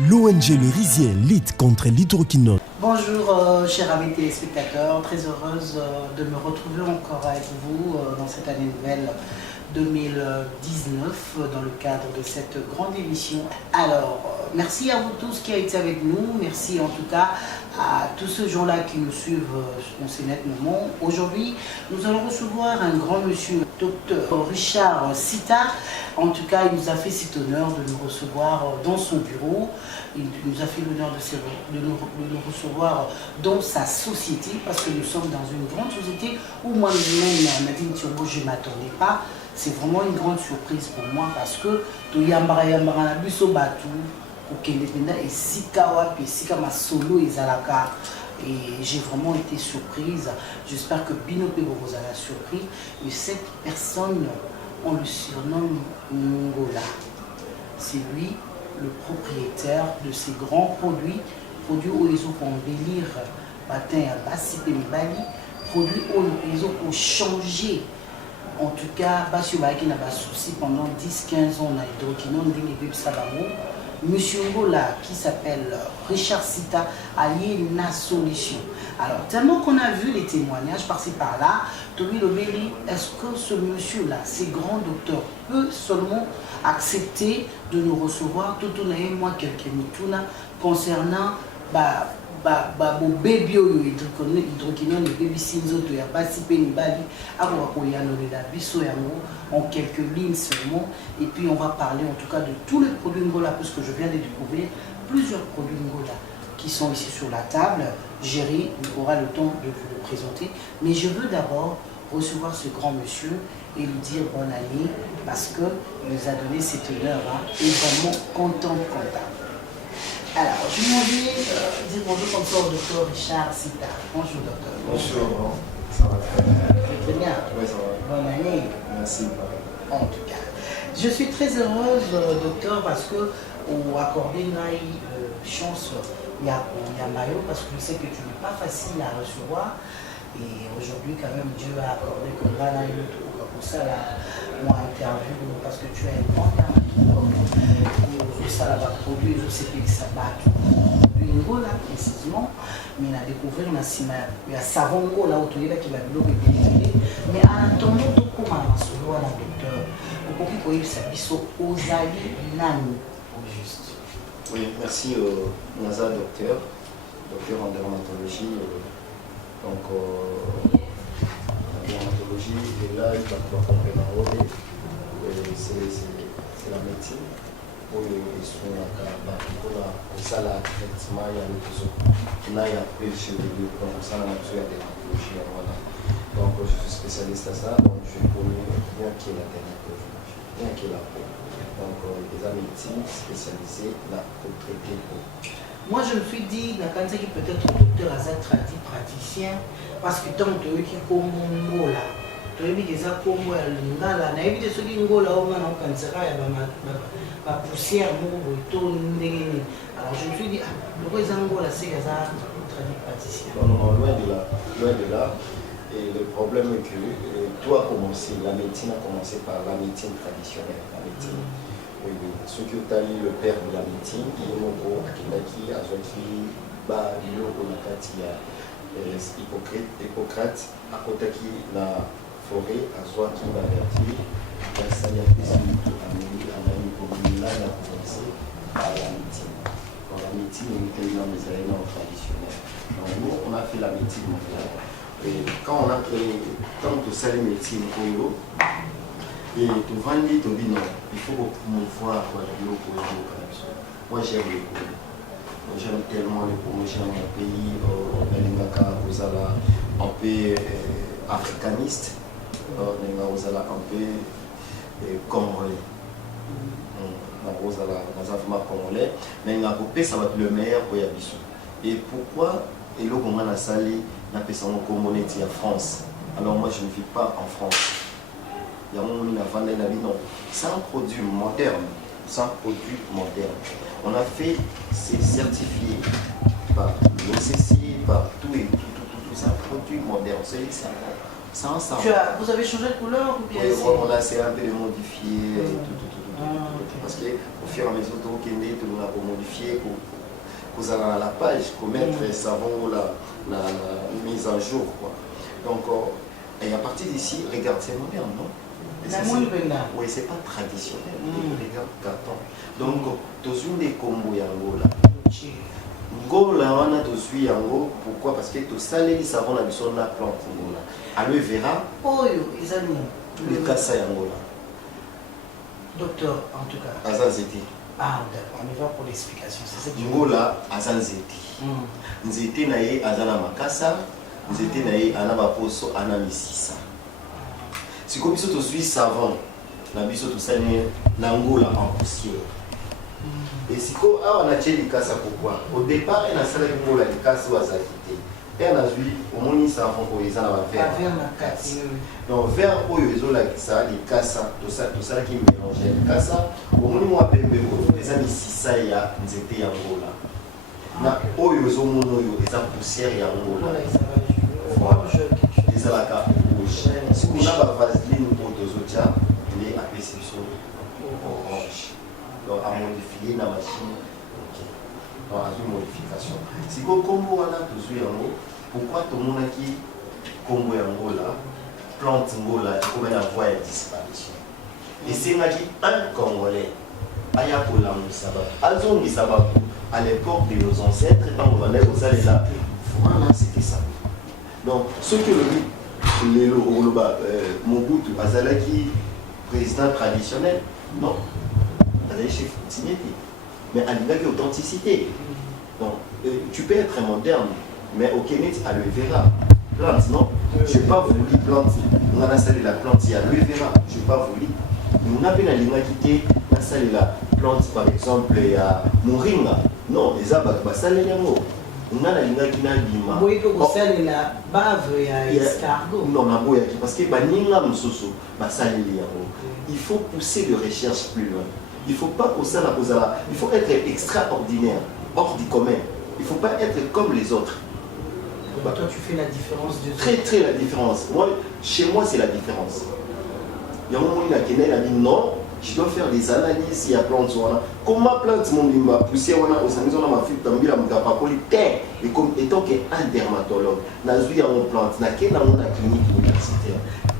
L'ONG Le Risien lutte contre l'hydroquinone. Bonjour chers amis téléspectateurs, très heureuse de me retrouver encore avec vous dans cette année nouvelle 2019 dans le cadre de cette grande émission. Alors, merci à vous tous qui avez été avec nous, merci en tout cas à tous ces gens-là qui nous suivent dans ces nets moments. Aujourd'hui, nous allons recevoir un grand monsieur, Dr Richard Sita. En tout cas, il nous a fait cet honneur de nous recevoir dans son bureau. Il nous a fait l'honneur de nous recevoir dans sa société parce que nous sommes dans une grande société où moi-même, Nadine Thiobo, je ne m'attendais pas. C'est vraiment une grande surprise pour moi parce que et Sikawa et Sikama solo et Zalaka. Et j'ai vraiment été surprise. J'espère que Binope vous a surpris. Et cette personne, on le surnomme Ngola. C'est lui le propriétaire de ces grands produits où ils ont embellir matin à Bassipé Bali, produits où ils ont changé. En tout cas, Basio Baiki n'a pas souci pendant 10-15 ans, on a hydroquinone, Monsieur Ngola, qui s'appelle Richard Sita, a lié une solution. Alors, tellement qu'on a vu les témoignages par-ci par-là, Tobi Lobeli, est-ce que ce monsieur-là, ces grands docteurs, peut seulement accepter de nous recevoir tout au et moi quelques minutes concernant mon bébé hydroquinone et bébé sinzo to ya basi pe ni bali ako koyanolela biso yango en quelques lignes seulement et puis on va parler en tout cas de tous les produits Ngola parce que je viens de découvrir plusieurs produits Ngola qui sont ici sur la table. Géry aura le temps de vous le présenter, mais je veux d'abord recevoir ce grand monsieur et lui dire bonne année parce que il nous a donné cet honneur et vraiment content. Alors, je vais dire bonjour comme ça au docteur Richard Sita. Bonjour docteur. Bonjour, ça va très bien. Très bien. Oui, ça va. Bonne année. Merci. En tout cas, je suis très heureuse, docteur, parce que on a accordé une chance il y a Mayo, parce que je sais que tu n'es pas facile à recevoir. Et aujourd'hui, quand même, Dieu a accordé que là, pour ça, moi, interview, parce que tu as un grand ça va produire, je sais que ça va une là précisément, mais on a découvert il y a savon là autour de qui va bien. Mais en attendant tout comment on va la docteur, pour qu'on puisse savoir aux alliés nani au juste. Oui, merci Naza docteur en dermatologie. Donc la dermatologie et là il va comprendre c'est la médecine. Pour les soins pour la traitement, il y a le besoin. Là, il y a plus de donc ça, la dermatologie. Voilà. Donc, je suis spécialiste à ça, donc je connais bien qui est la dermatologie, bien qui est la peau. Donc, les médecine spécialisée là pour traiter peau. Moi, je me suis dit, la cancer qui peut être docteur Azat praticien, parce que tant que qui comme là. Tu as vu des accords là, na ebi de soki ngola au moins en cancer ya ba poussière mo to ndenge. Alors je me suis dit le quoi ngola c'est ça tradipraticien. Non, loin de là. Et le problème est que tout a commencé, la médecine a commencé par la médecine traditionnelle, la médecine. Oui. Ce que tu as eu le père de la médecine, Yomoko Akindaki, Azwaki, Ba Yoko Nakati, Hippocrate, Akotaki, la forêt, Azwaki, Bagati, Sanya Pesi, Ameli, Amani, Komila, a commencé par la médecine. Donc la médecine est dans les éléments traditionnels. Donc nous, on a fait la médecine mondiale. Et quand on a créé tant de salles de médecine au Congo, et tout vendre, tout dit non, il faut promouvoir le Congo. Moi j'aime le Congo. J'aime tellement le Congo, j'aime un pays, vous avez un peu africaniste, vous avez un peu congolais. Vous avez un congolais, mais ça va être le meilleur pour Yabiso. Et pourquoi et le Congo a salé n'a pas son Congolais en France? Alors moi je ne vis pas en France. Il y a un moment où la vie non. C'est un produit moderne. On a fait, c'est certifié par l'OCC, par tout et tout. C'est un produit moderne. C'est un savon. Vous avez changé de couleur ou bien oui, on a essayé un peu de modifier tout. Parce qu'au fur et à mesure, tout le monde a modifié, vous allez la page, pour mettre savon, la mise en jour. Quoi. Donc, et à partir d'ici, regarde, c'est moderne, non? Oui, c'est pas traditionnel. Regarde, carton. Donc, tu as des combos Yangola. Ngola, on a tous Yango. Pourquoi? Parce que tu salé les savons la mission de la plante Ngola. Aloe vera. Oh, ils ont le Kassa Yangola. Docteur, en tout cas. Azanzeti. Ah, d'accord, on y va pour l'explication. Ngola, Azanzeti. Nzete naye Azana Makassa. Nzete naye Anabaposo, Anamisisa. C'est comme si tu suis savant, la biso tu sais n'angola en poussière. Et si on a tué les casses pourquoi? Au départ, elle a salé pour la casse ou à s'acquitter. Elle a vu au moins savant pour les ans à faire. Donc vers où ils ont la ça, les casses, tout ça qui mélangeait les casses. Au moins moi bébé, les amis si ça y a, ils étaient angola. Na où ils ont mon oyo, les poussière et angola. Les alaka. Si on a la vaseline pour deux autres, il est à perception orange. Donc à modifier la machine, donc à une modification. Si vous combo là, pourquoi tout le monde qui combo là, plante là, comment la voie est disparition. Et c'est un Congolais, Ayakola Moussaba, Azon Missaba, à l'époque de nos ancêtres, quand on allait aux allées là, voilà, c'était ça. Donc, ce que le Mobutu, Azalaki, président traditionnel, non. Azalaki chef Tineti. Mais à l'idée d'authenticité. Donc, tu peux être moderne, mais au Kenya, aloe vera. Plante, non? Je n'ai pas voulu plante. On a installé la plante, il y a aloe vera. Je n'ai pas voulu. On a bien l'invité, on a installé la plante, par exemple, il y a Moringa. Non, les abats, ça les yango. On a la ligne qui n'a bima. Oui, que vous savez la bave et escargot. Non, parce que baninga msoso, il faut pousser les recherches plus loin. Il ne faut pas que ça il faut être extraordinaire, hors du commun. Il ne faut pas être comme les autres. Donc, toi, tu fais la différence de très la différence. Moi, chez moi, c'est la différence. Il y a un moment où il a dit non. Je dois faire des analyses il y a plante comment plante mon limba poussière on a au samedi on a ma fille tambila mugapa politaire et comme étant qu'un dermatologue nazui on plante na quelle on a clinique universitaire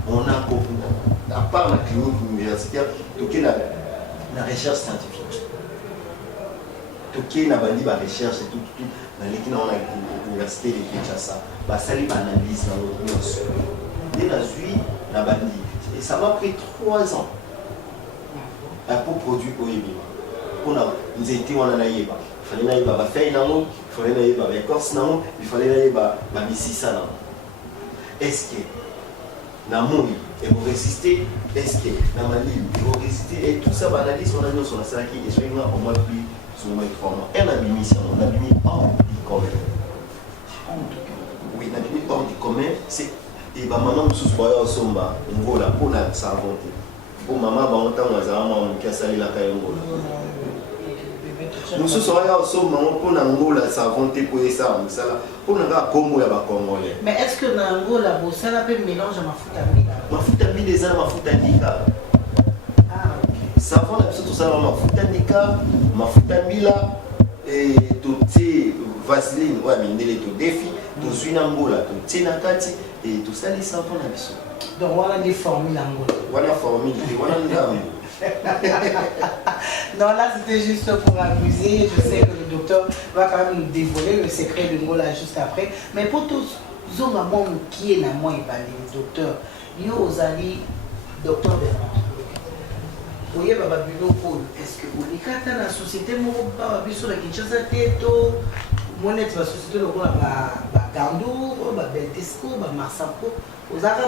on a à part la clinique universitaire donc la recherche scientifique donc na bandi ba recherche et tout na l'équipe on a l'université de Kinshasa ba sali analyse dans notre notion et nazui na bandi et ça m'a pris 3 ans pour produire au Yébi. Nous étions en Anaïba. Il fallait que faire il fallait que l'écorce, il fallait que Mississa. Est-ce que Namoui et vous résistez? Est-ce que Namali vous résistez? Et tout ça, analyse, on a dit sur la salle qui est au moins plus, sur au moins 3 mois. Et on a mis on a mis hors du commun. Oui, on a mis hors du commun. Et maintenant, nous sommes au Somba, on voit la peau, ça a inventé. Pour maman, on a salé la caillongola. Nous sommes au sommet pour Nangola, ça a inventé pour ça. Pour Nanga, Congo, il y a Congolais. Mais est-ce que Nangola, ça peut mélanger ma foutamila? Ma foutamila, des ans, ma foutamila. Ah, ok. Ça va, tout ça, ma foutamila, ma foutamila, et tout est vaseline, ouais, mais il est tout défi, tout suit Nangola, tout est Nakati, et tout ça, les savons la mission. Donc voilà des formules Angola. Voilà formule, voilà le dame. Non, là c'était juste pour amuser. Je sais que le docteur va quand même nous dévoiler le secret de Ngola juste après. Mais pour tous les mamans qui est dans moi, le docteur, il y a aussi docteur Bernard. Vous voyez, est-ce que vous avez dans la société, vous avez sur la Kinshasa, vous avez la société, vous avez Gandou, vous avez Beltesco, vous avez Marsapo. Vous avez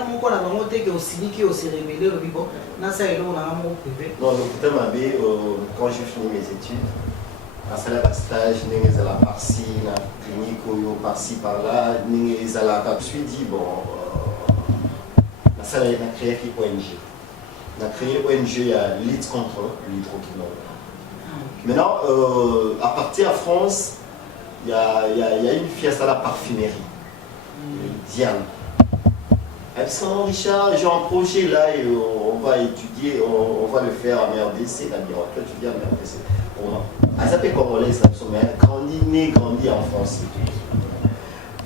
aussi qui ont révélé le bibo. Non, le quand j'ai fini mes études, à la stage, à la par-ci, la clinique, par-ci, par-là, je me suis dit, bon, ça a créé une ONG. On a créé une ONG à lutte contre l'hydroquinone. Maintenant, à partir de France, il y a une fiesta à la parfumerie, Diane. Absolument, Richard, j'ai un projet là et on va étudier, on va le faire en RDC, la on va étudier en RDC. À ça fait congolais, ça me met grandi en France.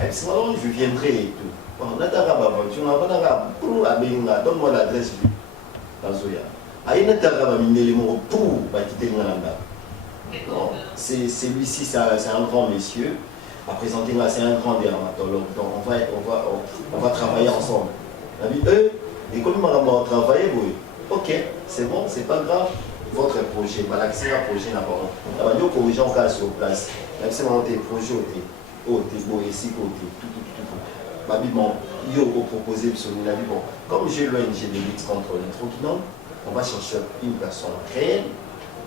Absolument, je viendrai et tout. On a ta rabaventure, on a ta rabaventure, à Benga, donne-moi l'adresse du Bazoya. Aïe, n'a ta rabaventure, pour quitter le Nalanda. C'est celui-ci, c'est un grand monsieur. À présenter, c'est un grand dermatologue. Donc on va travailler ensemble. On a dit, et comme on va travailler, oui. Ok, c'est bon, c'est pas grave. Votre projet, l'accès à projet d'abord. On va dire aux gens qui sont sur place. C'est mon projet, ici, il a proposé, bon, comme j'ai l'ONG de lutte contre l'hydroquinone, on va chercher une personne réelle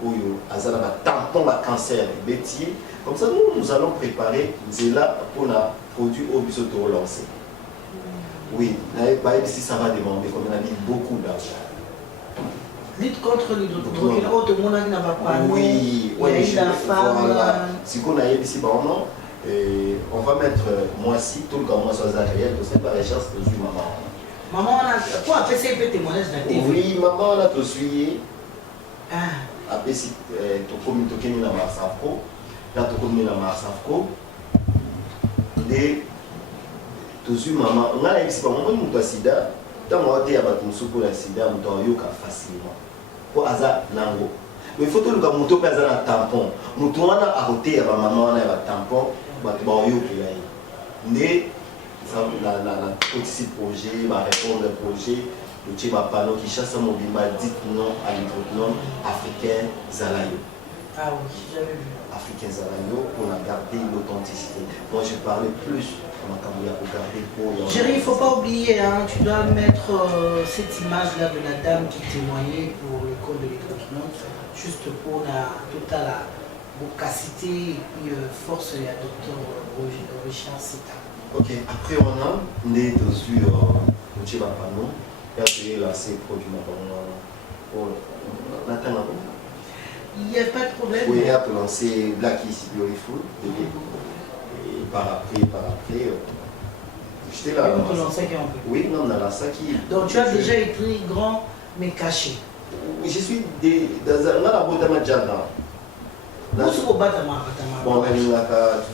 où il y a un tampon de cancer du métier. Comme ça, nous allons préparer là pour un produit au biseau de relancer. Oui, si ça va demander, comme on a dit, beaucoup d'argent. Lutte contre l'hydroquinone, tout le monde n'a pas parlé. Oui, la femme. Voilà. Si on a ici, on va mettre moi-ci, tout le monde soit réel, c'est pas recherche de maman. Maman, quoi après c'est un témoignage de la TV? Oui, maman, on a tout suivi. Après, si tu as commis la Marsafco, là, tu as commis la Marsafco. Et tu as maman, on a ici, on a sida. Tant que tu as un sida, on a facilement. Pour Aza Nango. Mais il faut que tu aies un tampon. Tu as à côté, maman, on a un tampon. Mais la petit projet, ma réponse au projet, le panneau qui chasse mon bimba, dit non à l'hydroquinone africain Zalayo. Ah oui, j'avais vu. Africain Zalayo, pour garder l'authenticité. Moi, je parlais plus pour garder pour. Chérie, il ne faut pas oublier, hein, tu dois mettre cette image-là de la dame qui témoignait pour l'école de l'hydroquinone, juste pour la totale bocacité et puis force et à docteur Richard Sita. Ok, après on a né dessus le Tchébapano, et après là c'est produit pour Nathan. Il n'y a pas de problème. Oui, et après c'est Black is Beautiful, et par après, j'étais là. Oui, non, on a la Saki. Donc tu as déjà écrit grand mais caché. Je suis dans la boîte à Madjana. Bon, tu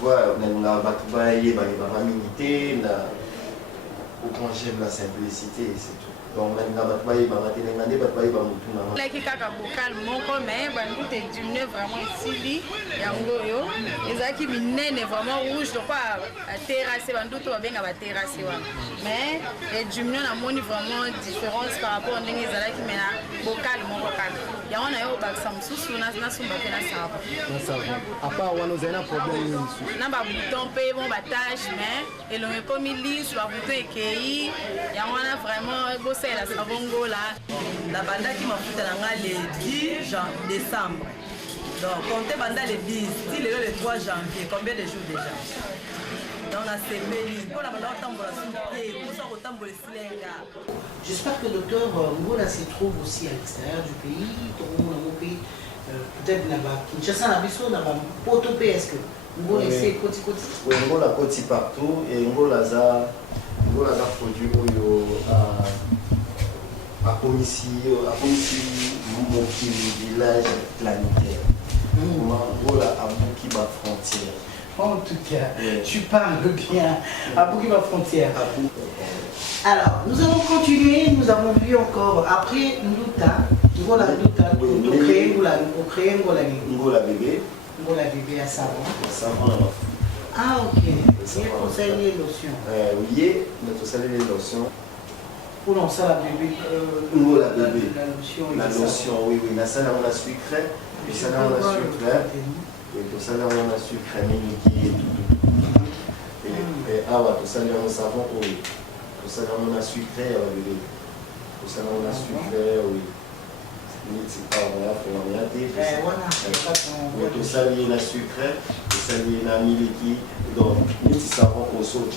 vois, on a milité, autant j'aime la simplicité, c'est tout. Donc, on a vocal moko mais bandu te diminuer vraiment ici yango yo ezaki minene vraiment rouge donc pas terrasse bandu to benga ba terrasse wana mais et diminuer na moni vraiment différence par rapport ndenge ezalaki mais na vocal moko kaka yango na yo ba samsusu na sumba pe na sava à part wana ozana problème na ba bouton pe bon ba tâche mais elonge comme lisse ba bouton ekei yango na vraiment la savongo là la banda qui m'a foutu le 10 décembre. Donc, comptez banda le 10, si le 3 janvier, combien de jours déjà? Donc, la semaine, pour la banda, j'espère que le docteur Ngola se trouve aussi à l'extérieur du pays. Peut-être là-bas. Kinshasa, là-bas, Poto est-ce que Ngola c'est côté? Oui, Ngola côté partout et Ngola a produit à Komissi, mon village planétaire. Voilà, à Boukiba frontière. En tout cas, tu parles bien. À Boukiba frontière. Alors, nous allons continuer. Nous avons vu encore après Nduta. Ngola Nduta. Ngola bébé. Ngola bébé à savon. Savon. Ah, ok. Il conseille les lotions. Oui, il conseille les lotions. Pour non, ça la bébé. La bébé. La lotion, oui. La salle, on a sucré. Puis ça, on a sucré. Et tout ça, on a sucré, mini et tout. Et tout ça, on a savon, oui. Tout ça, on a sucré, oui. Tout ça, on a sucré, oui. C'est pas voilà, faut regarder. Tout ça, il y a sucré. Tout ça, il y a miliki. Donc, nous savons au saut, on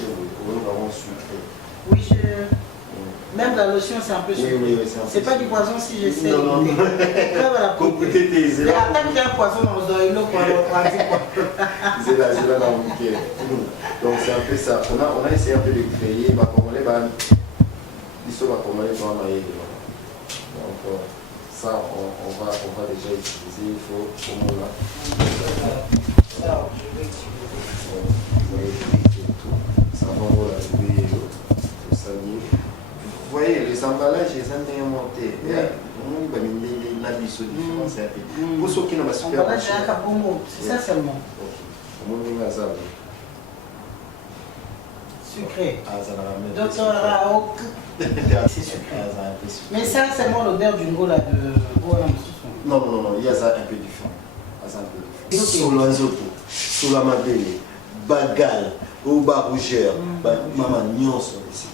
va vraiment sucré. Oui, même la lotion, c'est un peu sucré. Oui, c'est pas du poison si j'essaie. Non. Mais après, il y a un poison dans le dos, il c'est là dans le bouquet. Donc, c'est un peu ça. On a essayé un peu de créer. l'histoire va commander dans ma donc ça on va déjà utiliser, il faut au moins là. Alors, je vais utiliser. Ça va vous voyez, les emballages, ils ont bien monté. Pour ceux qui n'ont pas super. C'est ça seulement. Sucré. Docteur Raouk. C'est sucré. Mais ça, c'est seulement l'odeur du Ngola de Non, il y a ça un peu différent. Sur l'anzoto, sur la mabele, bagal, ou barougère, maman nyonso ici.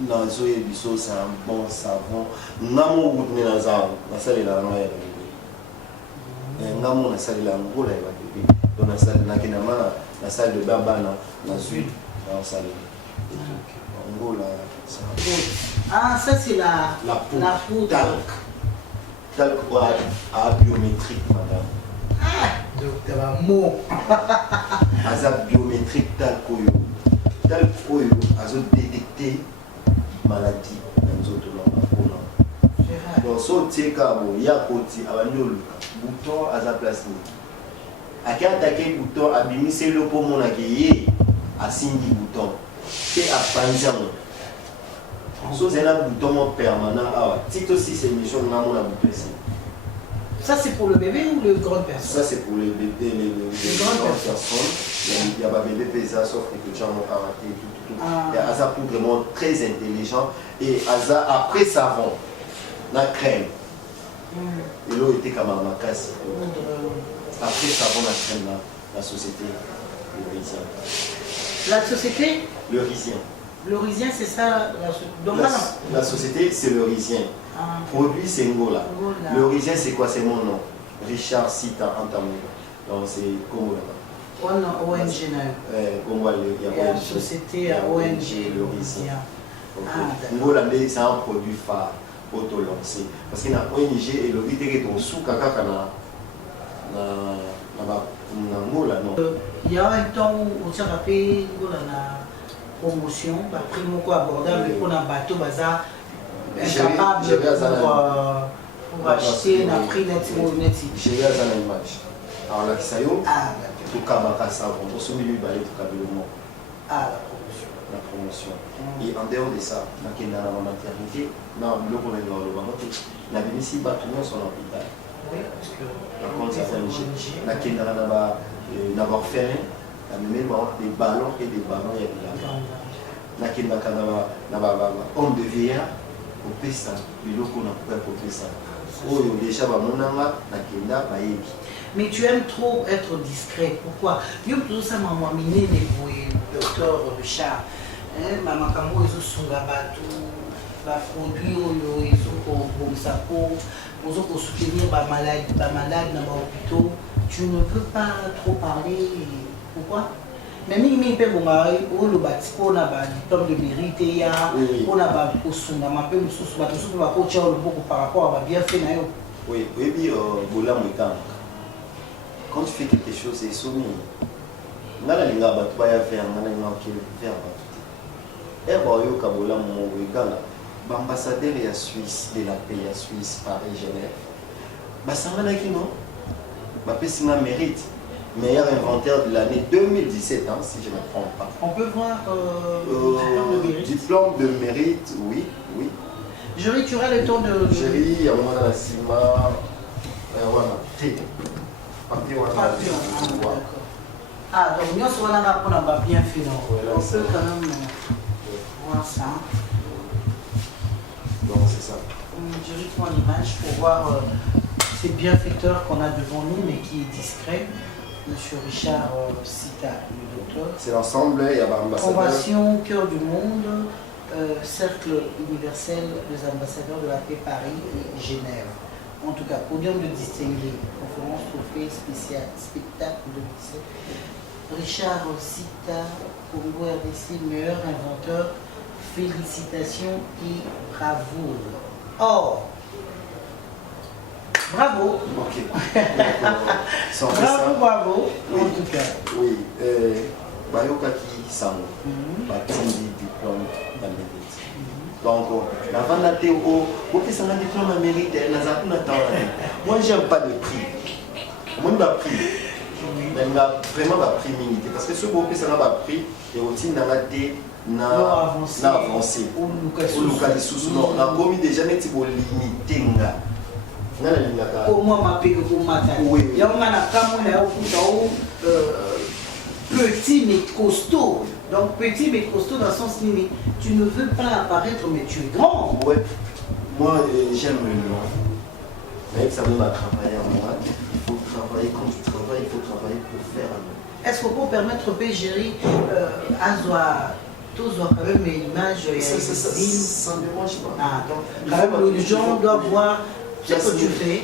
Nazo et biso, c'est un bon savon. Namo ou na salle la noya bébé. Namo na salle la ngola ya bébé. Donc na salle na kinama na salle de babana na sud na salle. Ngola ça. Ah, ça c'est la poudre. Talc à biométrique, madame. Docteur Amo. Azap biométrique talc oyo. Talc oyo azo détecter maladie dans les autres langues. Donc, si tu es il y a côté, bouton à sa place. À qui attaquer le bouton, à bimisser le poumon à qui à signer bouton. C'est à Panzan. Si c'est un bouton permanent, si aussi c'est une mission, on a mon bouton. Ça c'est pour le bébé ou le grand personne? Ça c'est pour les bébés, les grandes personnes. Il y a un bébé pesant, sauf que tu as mon karaté, tout. Et Aza pour vraiment très intelligent. Et Aza après savon, la crème. Et l'eau était comme un casse. Après savon, la crème, la société, le Rizien. La société? Le Rizien. Le Rizien, c'est ça? La société, c'est le Rizien. Produit, c'est Ngola. Le Rizien, c'est quoi? C'est mon nom. Richard Sita Antamou. Donc c'est Congo là-bas. ONG. Il y a la société ONG. Le Rizien. Ngola, c'est un produit phare auto-lancé. Parce qu'il y a ONG et le Rizien est au sous-kaka Ngola, non? Il y a un temps où on s'est rappelé Ngola na promotion, prix abordable pour un bateau bazar. Incapable pour acheter un prix net. J'ai eu un image. Alors là, ça y est, tout cabaka savon, tout ce milieu balai, tout cabellement. La promotion. Et en dehors de ça, dans la maternité, dans le on a mis ici bâtiment sur l'hôpital. Oui, parce que la n'avoir fait des ballons et des ballons et des homme de vieillard. Mais tu aimes trop être discret. Pourquoi? Tout ça m'a amené le docteur Richard. Maman Kamo ils sont tout va produire ils sont pour sa peau, pour soutenir ma malade dans l'hôpital. Tu ne veux pas trop parler. Pourquoi? Mais il y a des diplômes de mérite, on a par rapport à bien fait. Oui, quand tu fais quelque chose, c'est soumis. L'ambassadeur de la Suisse, de la paix à Suisse, Paris, Genève, c'est un mérite. Meilleur inventeur de l'année 2017, hein, si je ne me trompe pas. On peut voir diplôme de mérite, oui. Jury, tu auras le temps de... Jury, il y a un Sima, voilà, donc nous sommes là pour bien fait. On peut quand même voir ça. Donc c'est ça. Jury prend l'image pour voir ces bienfaiteurs qu'on a devant nous, mais qui est discret. Monsieur Richard Sita, le docteur. C'est l'ensemble, il y a l'ambassadeur. Convention Cœur du Monde, Cercle universel des ambassadeurs de la paix Paris et Genève. En tout cas, podium de distingué, conférence, trophée spécial, spectacle de lycée. Richard Sita, Congo RDC, meilleur inventeur, félicitations et bravo. Oh! Bravo! Ok. Bravo, oui. En tout cas. Oui. Bayokaki Samo, Batindi diplôme d'Amérique. Donc, avant la théo, ça a un diplôme à mériter, moi j'aime pas le prix. Moi je prix. Mais vraiment pas prix militaire. Parce que ce que ça n'a pas pris, et aussi dans la théo, n'a avancé. Ou non, la commis déjà n'est pas limité. Pour moi, ma paix pour ma taille. Il y a un petit mais costaud. Donc petit mais costaud dans le sens limite. Tu ne veux pas apparaître mais tu es grand. Ouais. Moi j'aime le nom. Mais ça me va travailler en moi. Il faut travailler quand tu travailles, il faut travailler pour faire un nom. Est-ce qu'on peut permettre au Pégéry à tous quand même une image ça ne dérange pas. Ah, donc quand même les gens doivent voir ce que tu fais.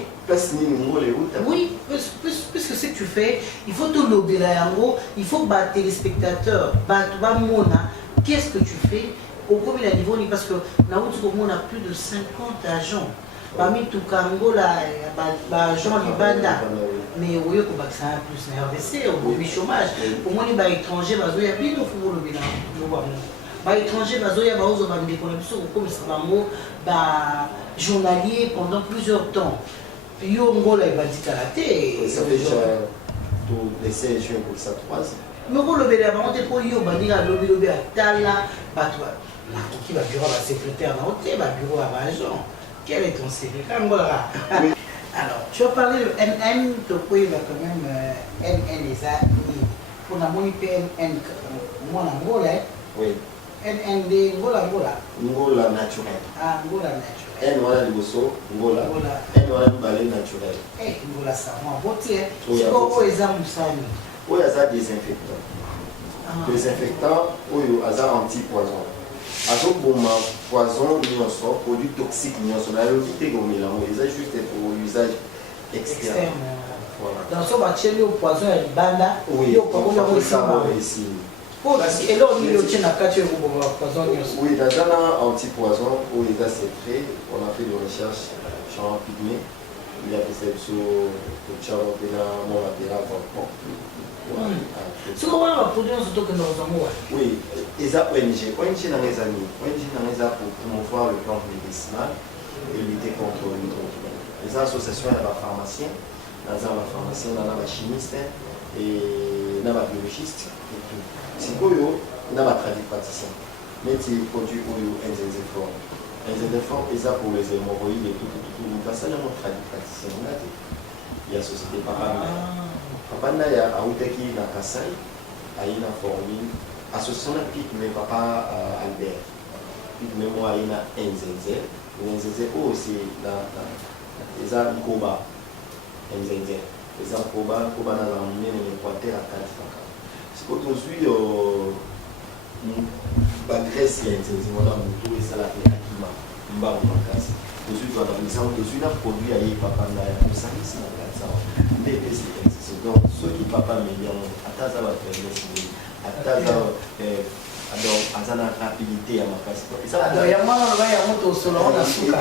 Oui, puisque ce que tu fais, il faut te lober là en gros, il faut battre les spectateurs, qu'est-ce que tu fais au premier niveau parce que là où on a plus de 50 agents. Parmi tout Kango là, Jean Libanda, mais oui, ça a plus RVC, au chômage. Pour moi, les étrangers, il y a bien de football. Les étrangers, il y a des connexions journaliers pendant plusieurs temps. Yo Ngola il va dire karaté. Ça fait déjà tout les 16 juin pour ça 3 ans. Mais vous le verrez avant de pour yo bandira lobby à Tala, batwa. La qui va bureau à secrétaire dans hôtel, va bureau à agent. Quel est ton CV Kangola? Alors, tu as parlé de NN, tu peux quand même NN les a pour la monnaie NN moi Angola. Oui. NN de Ngola. Ngola naturel. Ah, Ngola naturel. N voilà du bosso, Ngola. N voilà du balai naturel. Eh, Ngola ça, moi, beauté. C'est quoi les armes ça? Oui, il y a des désinfectants. Désinfectants, oui, il y a des anti-poison. Azo boma poison, produit toxique, la logité comme il a juste pour l'usage externe. Voilà. Dans ce match, il y a le poison et le banda. Oui, il y a le ici. Et là, il y a le poison. Oui, dans un anti-poison, où il a secret, on a fait des recherches sur un pygmée. Il y a des sur le charbon de la moratera. Ce qu'on va produire, c'est que nous avons. Oui, les ONG. ONG dans les années. ONG dans les années pour promouvoir le plan médicinal et lutter contre le microbe. Les associations, il y a des pharmaciens, il y a des chimistes et des biologistes. Si vous avez des tradipraticiens, mais si vous produisez un zézéphore, c'est pour les hémorroïdes et tout. Nous passons à notre tradipraticien. Il y a la société Papanda. Papanda, il y a Aouteki Nakasai, il y a formé association de Pygmé Papa Albert. Pygmé, moi, il y a un zézé. Un zézé, c'est les Koba. Un zézé. Les Koba, Koba dans l'Équateur à 4 francs. Si vous avez la Grèce, il y a un zézé, on a tout et ça l'a fait Akima. On va vous en casser. Vous avez produit à Papanda, pour ça, c'est la donc, ceux qui papa million, à Taza va faire à Taza a la rapidité à ma casse. Et ça, il y a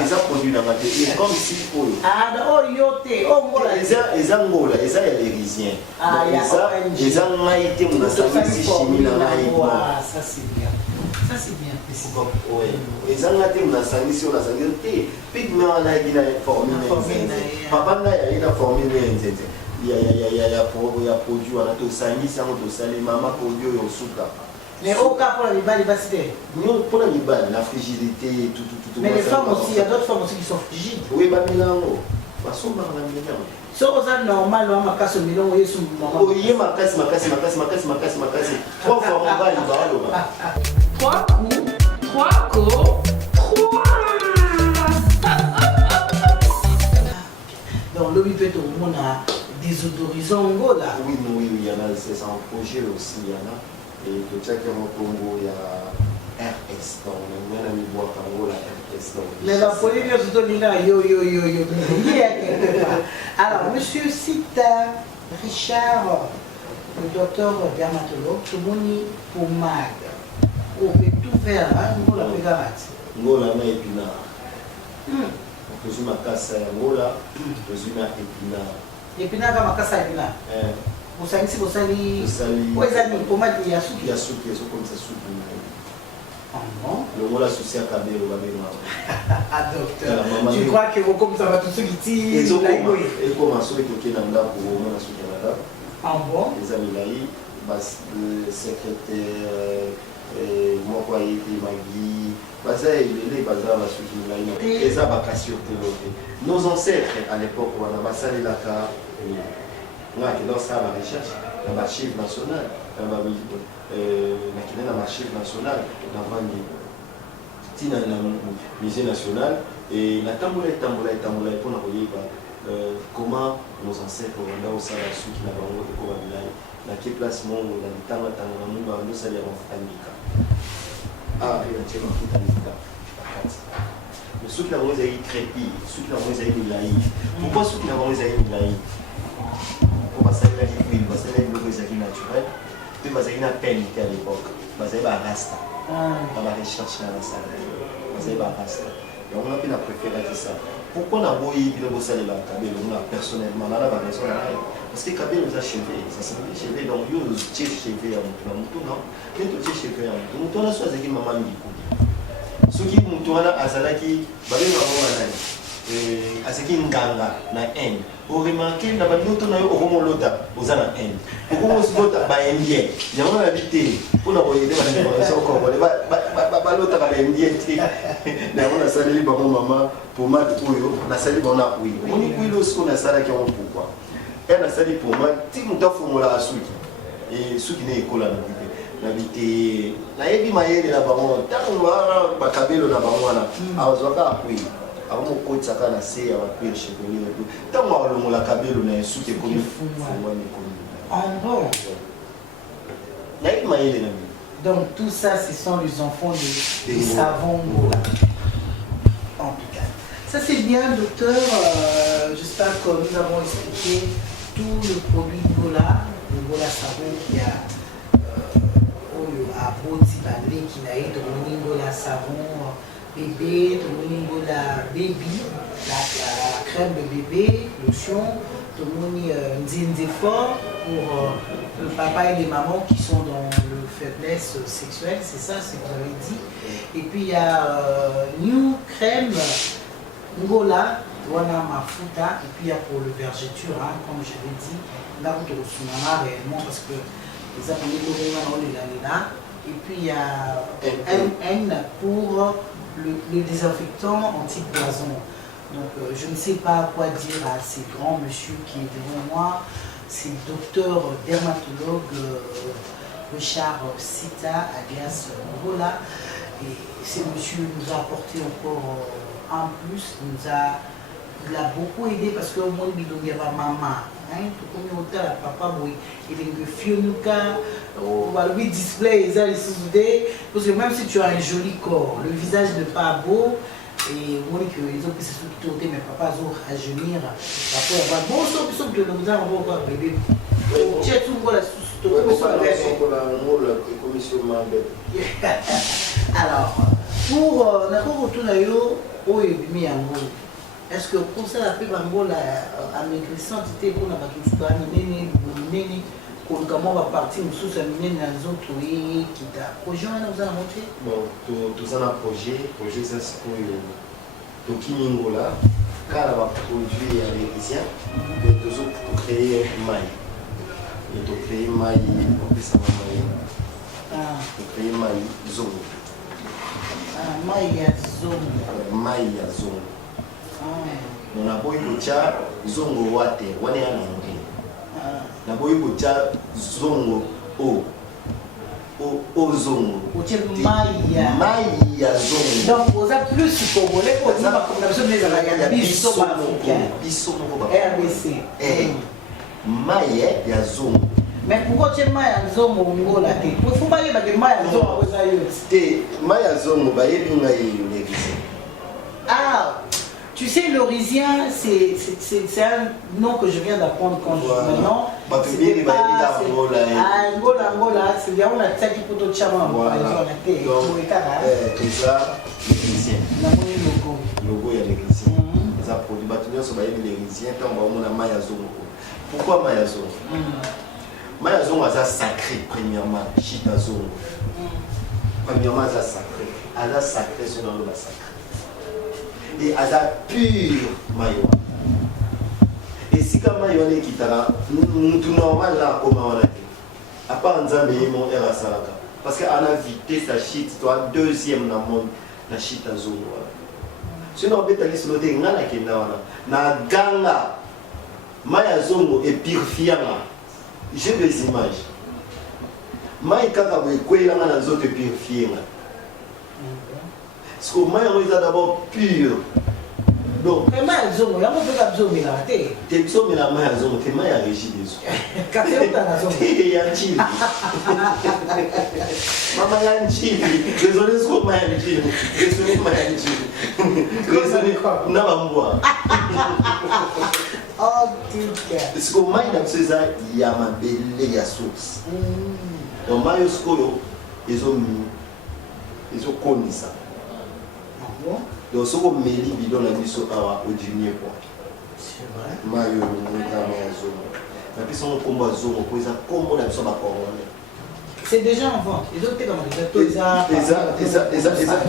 des produits dans ma tête, comme si pour eux. Ah, les Angola, les Alérisiens. Les Angaïtés, on a sali chimie dans la ça c'est bien. Ça c'est bien. Oui. Les Angaïtés, on a sali sur la santé. Pygmé, on a formé les Papa, il a formé les il y a produit, on a tout ça, les mamans produit au souka. Mais au cas pour les balles, non, pour les balles, la frigidité, tout. Mais les femmes aussi, il y a d'autres femmes aussi qui sont frigides. Oui, bah, mais là, façon, c'est normal, on va casser le million, oui, sous le moment. Oui, ma casse. 3 fois, on va y 3 coups, 3 cours, 3. Donc, le bipète au monde a désodorisant Angola. Oui, il y en a, c'est un projet aussi, il y en a. Et tout ça qui est au Congo, il y a RS, donc il y a un bois Angola, RS. Mais la police, c'est tout le yo. Alors, monsieur cite Richard, le docteur dermatologue, tout le monde pommade. On peut tout faire, Angola, Angola, on a épinard. Je suis ma casse à Angola, je suis ma épinard. Épinard, ma casse à épinard. Vous savez, Vous pommade, il y a souki. comme ça, souki. Le mot associé à Kabelo, Ah, docteur, tu crois que vous comme ça va tout ce qui tire? Et comme un souhait que Nanda pour le monde associé à Canada. Ah bon? Les amis là, le secrétaire, moi quoi, il était Magui, il est basé à la Soukine, les abacations. Nos ancêtres à l'époque, on a basé la carte, on a lancé la recherche, l'archive nationale, l'archive nationale, dans le musée national, et la tamboula pour comment nos ancêtres ont aussi la Soukine, la qui placement dans le temps nous allons ah il y a ceux qui n'ont pas eu crépi, ceux qui n'ont pas eu laï. Pourquoi ceux qui n'ont pas eu laï? Pour passer la liquide, passer la liquide naturelle, puis passer la peine à l'époque, passer la rasta, dans la recherche dans la salle, passer la rasta. Et on a pu la préférer que ça. Pourquoi on a beau y bosser la Kabelo, on a personnellement là la raison parce que Kabelo nous a chevé, ça c'est des cheveux donc yo tché chevé à mutu non, mais tu tché chevé à mutu on a choisi que maman lui dit. Ce qui mutu ana azalaki babe maman na aseki nganga na en. Vous remarquez na bato na yo okomo lota ozana en. Okomo lota ba indien. Yango na bité pour na boyede ba na so ko ba lota ba indien ti. Na on a salé ba maman pour ma oyo na salé ba na oui. On y kuilo so na sala ki on pourquoi. Elle a sali pour moi ti muta formula asuki. Et suki ne ekola na bité. Na bité na yebi mayele na ba mo. Tango ba Kabelo na ba mwana. Azoka oui. Avant qu'on ait ça na se avant que je connais tout tant moi le la Kabelo na sous que comme en bon donc tout ça ce sont les enfants des savants en tout cas ça c'est bien docteur j'espère que nous avons expliqué tout le produit Ngola savon qui a à Boti Balé qui n'a été Ngola savon bébé, la baby, la crème de bébé, lotion, des efforts pour le papa et les mamans qui sont dans le faiblesse sexuelle, c'est ça, c'est ce que vous avez dit. Et puis il y a New crème, Ngola, Wana Mafuta, et puis il y a pour le vergeture, hein, comme je l'ai dit, là vous trouvez réellement parce que les amis et puis il y a MN pour le désinfectant anti-poison. Donc je ne sais pas quoi dire à ces grands monsieur qui est devant moi. C'est le docteur dermatologue Richard Sita alias Ngola. Et ce monsieur nous a apporté encore un plus, il a beaucoup aidé parce que au moins il y a ma maman. Tout comme il y a papa, il y a un fionuka, on va lui display parce que même si tu as un joli corps, le visage n'est pas beau, et moi que les autres se sont tout mais papa a rajeunir, après avoir bon sauf que nous avons voir bébé. Tu es tout voilà alors pour n'importe retourner au est-ce que pour ça la paix Angola amaigrissante était pour la bakistan nene pour comment va partir nous sous aminer dans les autres oui qui t'a projet on a montré bon tout ça un projet ça c'est pour le Kingola car on va produire avec ici mais toujours pour créer maille et pour créer maille on peut ça maille pour créer maille zone maille zone on a beau écouter zongo wate wane ya nangi na beau écouter zongo o zongo maïa zongo donc vous avez plus congolais pour dire comme la personne les a biso RBC maïa ya zongo mais pourquoi tu es maïa zongo ngola te pour faut pas que maïa zongo ça yo te maïa zongo ba yebinga l'église ah. Tu sais, l'orisien, c'est un nom que je viens d'apprendre quand je me nom. C'est pas Angola, c'est bien on a taki pour tout chama. Voilà. Tout ça, l'église. Logo ya l'église. Ça produit bâtiment sur l'église. Tant on a Maya Zongo. Pourquoi Maya Zongo? Maya Zongo c'est sacré premièrement. Chita Zongo. premièrement aza sacré aza sacré selon le sacré et aza pur mayo et si comme mayo ne kitala mutu normal là akoma wana te à part nzambe ye mon era salaka parce que ana vité sa shit toi deuxième na monde na shit azongo wana sinon betali solo te ngana kenda wana na ganga maya zongo et purifianga j'ai des images mai kaka boekwela nga na nzoto purifier nga parce que mai yango eza d'abord pur donc mai ya zongo yango mpe ka bisomelaka te te bisomela mai ya zongo te mai ya régi deso ya ntili mama ya ntili désolé siko mai ya ntili désolé mai ya ntili désolé na bambwa parce que mai na biso eza ya mabele ya source donc mai oyo sikoyo ezokonisa donc soki omeli bidon na biso awa odimie po mai oyo mokama ya zongo na biso ngo nkombo ya zongo po eza nkombo na biso bacorone c'est déjà en vente ezoteka to eza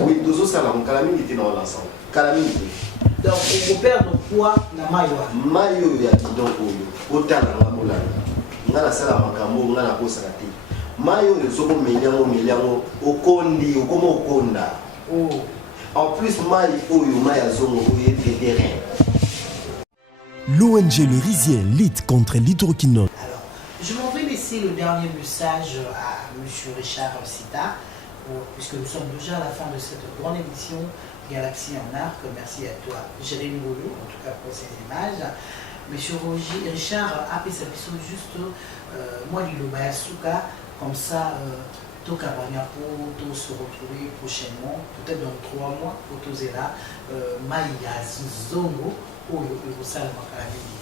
oui tozosala mokala mingi te na olansan kala mingi te donc okoperdre poids na mai wana mai oyo ya bidon oyo otala nga molanga nga nasala makambo nga nakosaka te mai oyo soki omeli yango okondi okoma okonda en plus mai oyo mai ya zongo oyo ete terrain. L'ONG Le Risien lutte contre l'hydroquinone. Alors, je m'en vais laisser le dernier message à M. Richard Sita, puisque nous sommes déjà à la fin de cette grande émission Galaxie en Arc. Merci à toi, Jérémy Boulou, en tout cas pour ces images. Monsieur Richard a fait sa mission juste moi, Lilobaya Souka, comme ça, Tokabanya pour se retrouver prochainement, peut-être dans 3 mois, pour tous là, Maya Zongo, ou le Salma Kalamidi.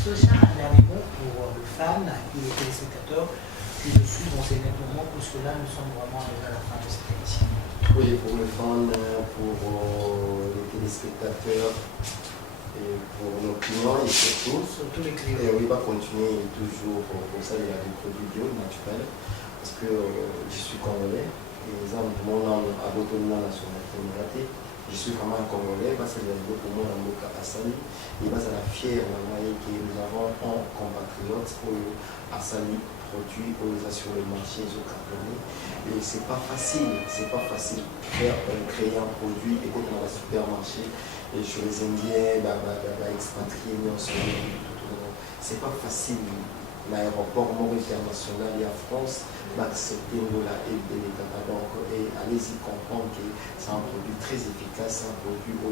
Socha, un dernier mot pour le fan et les téléspectateurs qui nous suivent dans ces moments, puisque là, nous sommes vraiment arrivés à la fin de cette émission. Oui, pour le fan, pour les téléspectateurs. Et pour nos clients et surtout les clients. Et oui, va continuer toujours pour ça, il y a des produits bio naturels parce que je suis congolais et mon nom à Botonina nationalité. Je suis vraiment un congolais, parce que pour moi, dans le Assali, et parce que la fière, que nous avons un compatriote pour Assali produit sur le marché carboné. Et c'est pas facile de créer un produit et quand on va au supermarché. Et chez les Indiens, expatriés, c'est pas facile. L'aéroport international et en France, d'accepter la aide de l'État. Donc, allez-y comprendre que c'est un produit très efficace, un produit où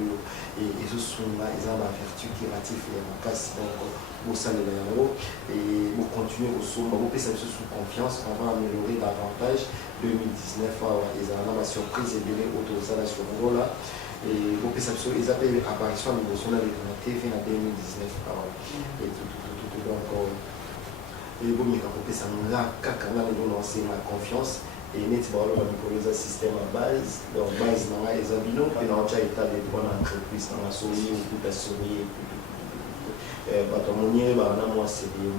ils ont la vertu curative et efficace. Donc, vous savez l'euro et vous continuez au sommet, vous pouvez sous confiance qu'on va améliorer davantage. 2019, ils ont la surprise et bien autorisé la sur là. Et vous pouvez ils appellent l'apparition de l'émotion de la TV en 2019. Et tout donc et vous m'avez compris ça nous a lancé ma confiance et net voilà un système à base donc base dans les habitants et dans le état de bonne entreprise dans la souris ou tout à souris batomonier bana moi c'est bien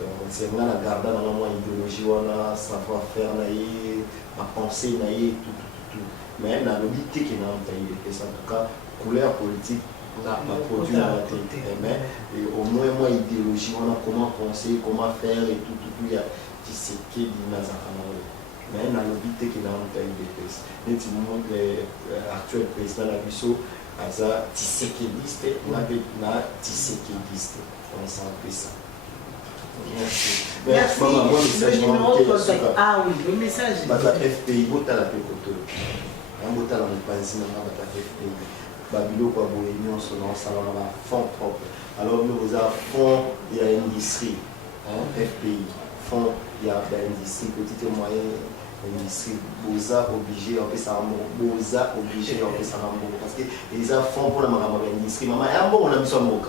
donc c'est là la garde dans moi idéologie wana savoir faire naïe ma pensée naïe tout mais dans l'obité qui n'a pas eu en tout cas couleur politique ma produit dans la tête mais au moins moi idéologie on a comment penser comment faire et tout il y a qui c'est qui dit mais dans l'obité qui n'a pas eu de presse net monde actuel président la biso aza tisekediste na tisekediste on s'en fait ça. Merci. Merci. Maman, moi, message ah oui, le message. La FPI, bota la pekoto. Bota la mpanzi na bata FPI. Babilo kwa bohémien selon salon na fond propre. Alors nous avons fond il y a une industrie, FPI. Fond il y a une industrie petite et moyenne. Industrie boza obligé en fait ça boza obligé en fait ça parce que les enfants pour la maman industrie maman ya bon on a besoin moka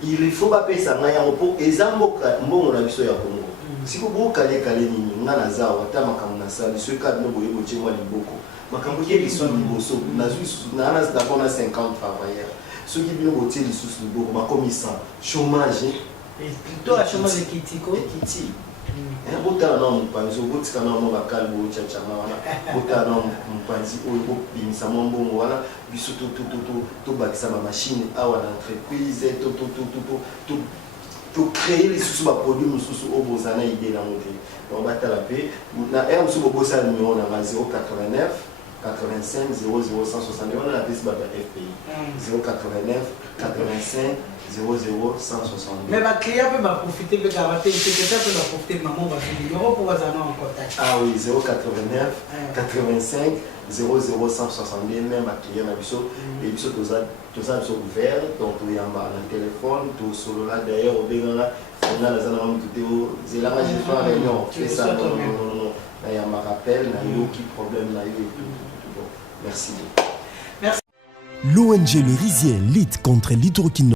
il faut pas payer ça ngaya pour ezamboka mbongo na biso ya Congo si ko kale nini ngana za wata makamuna sa biso ka no boye boche mwa liboko makambo ke biso liboso na zu na ana d'abord na 50 travailleurs ceux qui bino boche lisusu liboko makomi 100 chômage et plutôt à chômage kitiko kiti botala na mopanzi obotika na mwa bakali bochachanga wana botala na mopanzi oyo bobimisa mwa mbongo wana biso tobakisa bamashine awa na entreprise tocréer lisusu baproduit mosusu oyo boza na idée nango te donc batala mpe na r mosusu bobosala numero nanga 089 85 00 160 wana napesi bato ya fpi 089 85 00 160 mais baclient mpe baprofite mpe kaka bateketa mpe baprofite mamo basuli numéro mpo bazala na en contact. Ah oui, 089 85 00 162 même baclient na biso e biso toza biso ouvert donc toyamba na téléphone tosolola d'ailleurs obenganga fona naza na mamutu te zelanga je fais réunion pesa nayamba rappel nayoki problème na yo merci. L'ONG Le Rizien lutte contre l'hydroquinone.